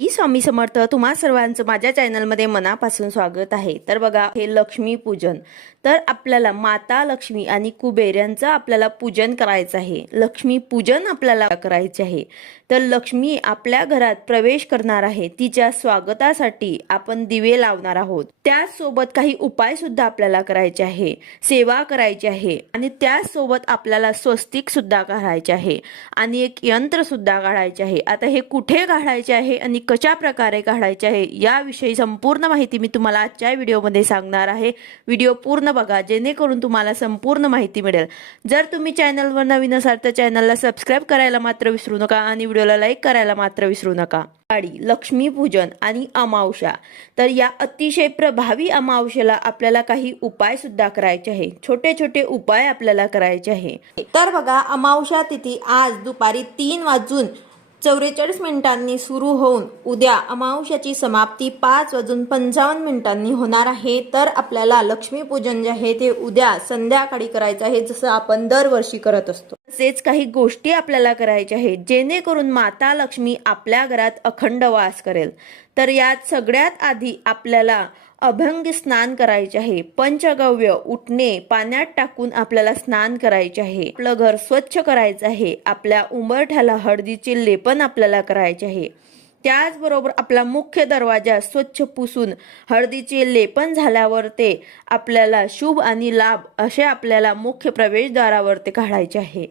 E Swami Samarth तुम्हा सर्वांचं माझ्या चॅनलमध्ये मनापासून स्वागत आहे. तर बघा हे लक्ष्मी पूजन. तर आपल्याला माता लक्ष्मी आणि कुबेर यांचं आपल्याला पूजन करायचं आहे. लक्ष्मी पूजन आपल्याला करायचे आहे. तर लक्ष्मी आपल्या घरात प्रवेश करणार आहे. तिच्या स्वागतासाठी आपण दिवे लावणार आहोत. त्याचसोबत काही उपाय सुद्धा आपल्याला करायचे आहे. सेवा करायची आहे. आणि त्याचसोबत आपल्याला स्वस्तिक सुद्धा काढायचे आहे. आणि एक यंत्र सुद्धा काढायचे आहे. आता हे कुठे काढायचे आहे आणि कशा प्रकारे काढायचे आहे याविषयी संपूर्ण माहिती मी तुम्हाला आजच्या व्हिडिओमध्ये सांगणार आहे. व्हिडिओ पूर्ण बघा जेणेकरून तुम्हाला संपूर्ण माहिती मिळेल. जर तुम्ही चॅनलवर नवीन असाल तर चॅनलला सबस्क्राईब करायला मात्र विसरू नका आणि व्हिडिओला लाईक करायला मात्र विसरू नका. काळी लक्ष्मीपूजन आणि अमावश्या तर या अतिशय प्रभावी अमावशेला आपल्याला काही उपाय सुद्धा करायचे आहे. छोटे छोटे उपाय आपल्याला करायचे आहे. तर बघा अमावश्या तिथी आज दुपारी तीन वाजून चौवेचाळीस मिनिटांनी सुरू होऊन उद्या अमावश्याची समाप्ती पाच वाजून पंचावन्न मिनिटांनी होणार आहे. तर आपल्याला लक्ष्मीपूजन जे आहे ते उद्या संध्याकाळी करायचं आहे जसं आपण दरवर्षी करत असतो. तसेच काही गोष्टी आपल्याला करायच्या आहेत जेणेकरून माता लक्ष्मी आपल्या घरात अखंड वास करेल. तर यात सगळ्यात आधी आपल्याला अभंग स्नान करायचे आहे. पंचगव्य उठणे पाण्यात टाकून आपल्याला स्नान करायचे आहे. आपलं घर स्वच्छ करायचं आहे. आपल्या उंबरठ्याला हळदीचे लेपन आपल्याला करायचे आहे. त्याचबरोबर आपला मुख्य दरवाजा स्वच्छ पुसून हळदीचे लेपन झाल्यावर ते आपल्याला शुभ आणि लाभ असे आपल्याला मुख्य प्रवेशद्वारावर ते काढायचे आहे.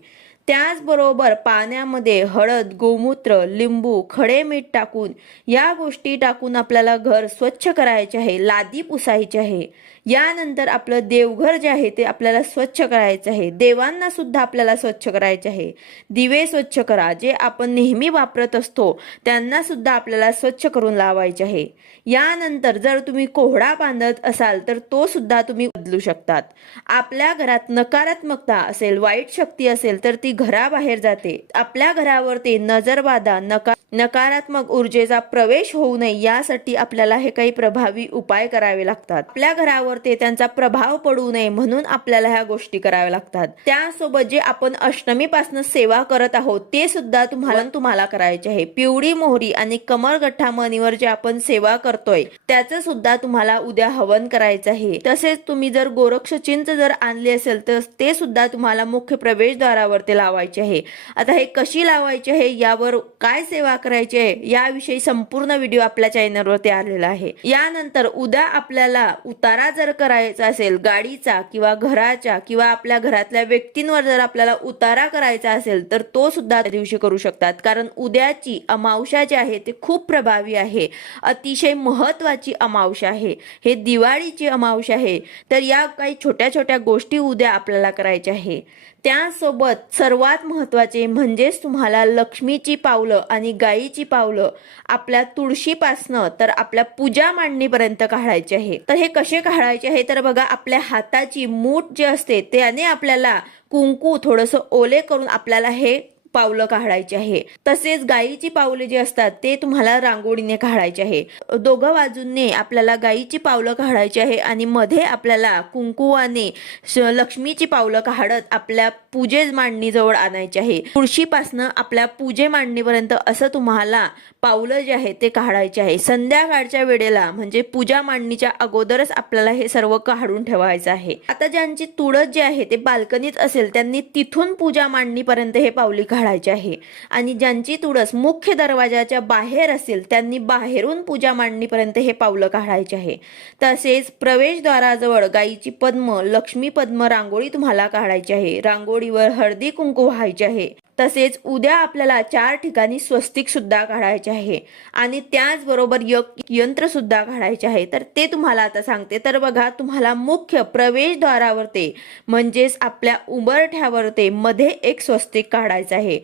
त्याचबरोबर पाण्यामध्ये हळद गोमूत्र लिंबू खडे मीठ टाकून या गोष्टी टाकून आपल्याला घर स्वच्छ करायचे आहे लादी पुसायची आहे. यानंतर आपलं देवघर जे आहे ते आपल्याला स्वच्छ करायचं आहे. देवांना सुद्धा आपल्याला स्वच्छ करायचे आहे. दिवे स्वच्छ करा जे आपण नेहमी वापरत असतो त्यांना सुद्धा आपल्याला स्वच्छ करून लावायचे आहे. यानंतर जर तुम्ही कोहडा बांधत असाल तर तो सुद्धा तुम्ही बदलू शकतात. आपल्या घरात नकारात्मकता असेल वाईट शक्ती असेल तर ती घराबाहेर जाते. आपल्या घरावरती नजरबाधा नकार नकारात्मक ऊर्जेचा प्रवेश होऊ नये यासाठी आपल्याला हे काही प्रभावी उपाय करावे लागतात. आपल्या घरावर ते त्यांचा प्रभाव पडू नये म्हणून आपल्याला ह्या गोष्टी कराव्या लागतात. त्यासोबत जे आपण अष्टमीपासून सेवा करत आहोत ते सुद्धा तुम्हाला तुम्हाला करायचे आहे. पिवळी मोहरी आणि कमरगठ्ठा मनीवर जे आपण सेवा करतोय त्याचं सुद्धा तुम्हाला उद्या हवन करायचं आहे. तसेच तुम्ही जर गोरक्ष चिंच जर आणली असेल तर ते सुद्धा तुम्हाला मुख्य प्रवेशद्वारावर ते लावायचे आहे. आता हे कशी लावायची आहे यावर काय सेवा करायची आहे याविषयी संपूर्ण व्हिडिओ आपल्या चॅनलवरती आलेला आहे. यानंतर उद्या आपल्याला उतारा जर करायचा असेल गाडीचा किंवा घराच्या किंवा आपल्या घरातल्या व्यक्तींवर जर आपल्याला उतारा करायचा असेल तर तो सुद्धा त्या दिवशी करू शकतात. कारण उद्याची अमावशा जी आहे ते खूप प्रभावी आहे. अतिशय महत्वाची अमावशा आहे. हे दिवाळीची अमावशा आहे. तर या काही छोट्या छोट्या गोष्टी उद्या आपल्याला करायच्या आहे. त्यासोबत सर्वात महत्त्वाचे म्हणजेच तुम्हाला लक्ष्मीची पावलं आणि गायीची पावलं आपल्या तुळशीपासनं तर आपल्या पूजा मांडणीपर्यंत काढायचे आहे. तर हे कसे काढायचे आहे? तर बघा आपल्या हाताची मूठ जे असते त्याने आपल्याला कुंकू थोडंसं ओले करून आपल्याला हे पावलं काढायचे आहे. तसेच गायीची पावले जी असतात ते तुम्हाला रांगोळीने काढायचे आहे. दोघं बाजूंनी आपल्याला गायीची पावलं काढायची आहे आणि मध्ये आपल्याला कुंकुवाने लक्ष्मीची पावलं काढत आपल्या पूजे मांडणीजवळ आणायची आहे. तुळशीपासनं आपल्या पूजे मांडणीपर्यंत असं तुम्हाला पावलं जे आहे ते काढायचे आहे. संध्याकाळच्या वेळेला म्हणजे पूजा मांडणीच्या अगोदरच आपल्याला हे सर्व काढून ठेवायचं आहे. आता ज्यांची तुळस जे आहे ते बाल्कनीत असेल त्यांनी तिथून पूजा मांडणीपर्यंत हे पावली घालायची आहे. आणि ज्यांची तुळस मुख्य दरवाजाच्या बाहेर असेल त्यांनी बाहेरून पूजा मांडणीपर्यंत हे पावलं काढायचे आहे. तसेच प्रवेशद्वाराजवळ गायीची पद्म लक्ष्मी पद्म रांगोळी तुम्हाला काढायची आहे. रांगोळीवर हळदी कुंकू व्हायचे आहे. तसेच उद्या आपल्याला चार ठिकाणी स्वस्तिक सुद्धा काढायचे आहे. आणि त्याचबरोबर एक यंत्र सुद्धा काढायचे आहे. तर ते तुम्हाला आता सांगते. तर बघा तुम्हाला मुख्य प्रवेशद्वारावर ते म्हणजेच आपल्या उंबरठ्यावर ते मध्ये एक स्वस्तिक काढायचं आहे.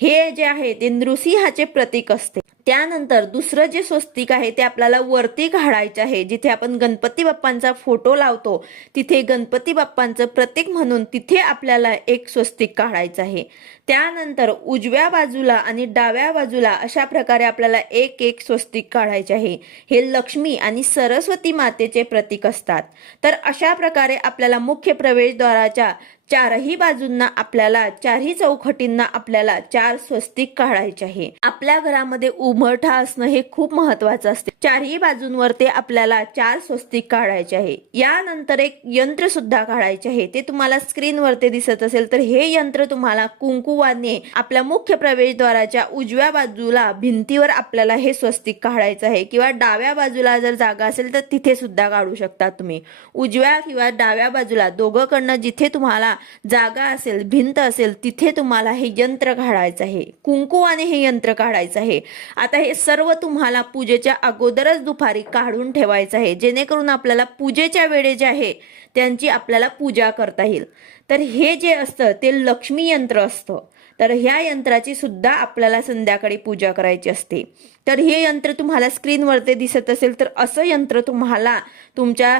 हे जे आहे ते नृसिंहाचे प्रतीक असते. त्यानंतर दुसरं जे स्वस्तिक आहे ते आपल्याला वरती काढायचे आहे. जिथे आपण गणपती बाप्पांचा फोटो लावतो तिथे गणपती बाप्पांचं प्रतीक म्हणून तिथे आपल्याला एक स्वस्तिक काढायचं आहे. त्यानंतर उजव्या बाजूला आणि डाव्या बाजूला अशा प्रकारे आपल्याला एक एक स्वस्तिक काढायचे आहे. हे लक्ष्मी आणि सरस्वती मातेचे प्रतीक असतात. तर अशा प्रकारे आपल्याला मुख्य प्रवेशद्वाराच्या चारही बाजूंना आपल्याला चारही चौखटींना आपल्याला चार स्वस्तिक काढायचे आहे. आपल्या घरामध्ये उमरठा असणं हे खूप महत्वाचं असते. चारही बाजूंवर ते आपल्याला चार स्वस्तिक काढायचे आहे. यानंतर एक यंत्र सुद्धा काढायचे आहे. ते तुम्हाला स्क्रीनवरती दिसत असेल तर हे यंत्र तुम्हाला कुंकुवाने आपल्या मुख्य प्रवेशद्वाराच्या उजव्या बाजूला भिंतीवर आपल्याला हे स्वस्तिक काढायचं आहे. किंवा डाव्या बाजूला जर जागा असेल तर तिथे सुद्धा काढू शकता तुम्ही. उजव्या किंवा डाव्या बाजूला दोघंकडनं जिथे तुम्हाला जागा असेल भिंत असेल तिथे तुम्हाला हे यंत्र काढायचं आहे. कुंकुवाने हे यंत्र काढायचं आहे. आता हे सर्व तुम्हाला पूजेच्या अगोदरच दुपारी काढून ठेवायचं आहे. जेणेकरून आपल्याला पूजेच्या वेळे जे आहे त्यांची आपल्याला पूजा करता येईल. तर हे जे असतं ते लक्ष्मी यंत्र असतं. तर ह्या यंत्राची सुद्धा आपल्याला संध्याकाळी पूजा करायची असते. तर हे यंत्र तुम्हाला स्क्रीनवरती दिसत असेल तर असं यंत्र तुम्हाला तुमच्या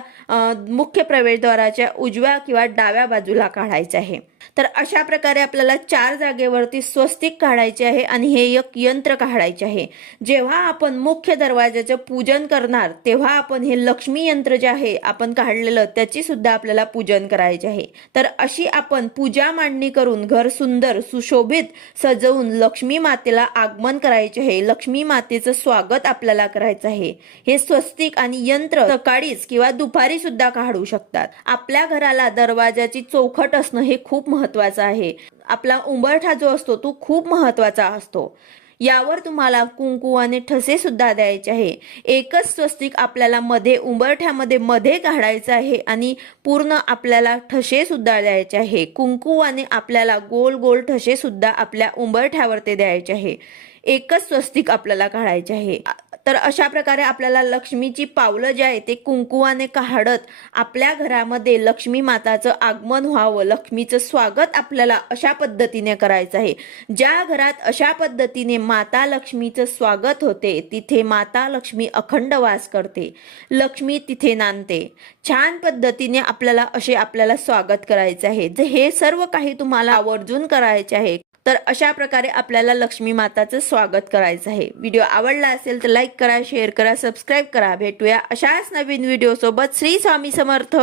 मुख्य प्रवेशद्वाराच्या उजव्या किंवा डाव्या बाजूला काढायचं आहे. तर अशा प्रकारे आपल्याला चार जागेवरती स्वस्तिक काढायचे आहे आणि हे एक यंत्र काढायचे आहे. जेव्हा आपण मुख्य दरवाजाचं पूजन करणार तेव्हा आपण हे लक्ष्मी यंत्र जे आहे आपण काढलेलं त्याची सुद्धा आपल्याला पूजन करायचे आहे. तर अशी आपण पूजा मांडणी करून घर सुंदर सुशोभित सजवून लक्ष्मी मातेला आगमन करायचे आहे. लक्ष्मी माते तिचं स्वागत आपल्याला करायचं आहे. हे स्वस्तिक आणि यंत्र सकाळीच किंवा दुपारी सुद्धा काढू शकतात. आपल्या घराला दरवाजाची चौखट असणं हे खूप महत्वाचं आहे. आपला उंबरठा जो असतो तो खूप महत्त्वाचा असतो. यावर तुम्हाला कुंकू आणि ठसे सुद्धा द्यायचे आहे. एकच स्वस्तिक आपल्याला मध्ये उंबरठ्यामध्ये मध्ये काढायचं आहे आणि पूर्ण आपल्याला ठसे सुद्धा द्यायचे आहे. कुंकुवाने आपल्याला गोल गोल ठसे सुद्धा आपल्या उंबरठ्यावरती द्यायचे आहे. एकच स्वस्तिक आपल्याला काढायचे आहे. तर अशा प्रकारे आपल्याला लक्ष्मीची पावलं जे आहे ते कुंकुवाने काढत आपल्या घरामध्ये लक्ष्मी माताचं आगमन व्हावं लक्ष्मीचं स्वागत आपल्याला अशा पद्धतीने करायचं आहे. ज्या घरात अशा पद्धतीने माता लक्ष्मीचं स्वागत होते तिथे माता लक्ष्मी अखंड वास करते लक्ष्मी तिथे नांदते. छान पद्धतीने आपल्याला असे आपल्याला स्वागत करायचे आहे. जे हे सर्व काही तुम्हाला आवर्जून करायचे आहे तर अशा प्रकारे आपल्याला लक्ष्मी माताचं स्वागत करायचं आहे. व्हिडिओ आवडला असेल तर लाईक करा शेअर करा सबस्क्राईब करा. भेटूया अशाच नवीन व्हिडिओसोबत श्री स्वामी समर्थ.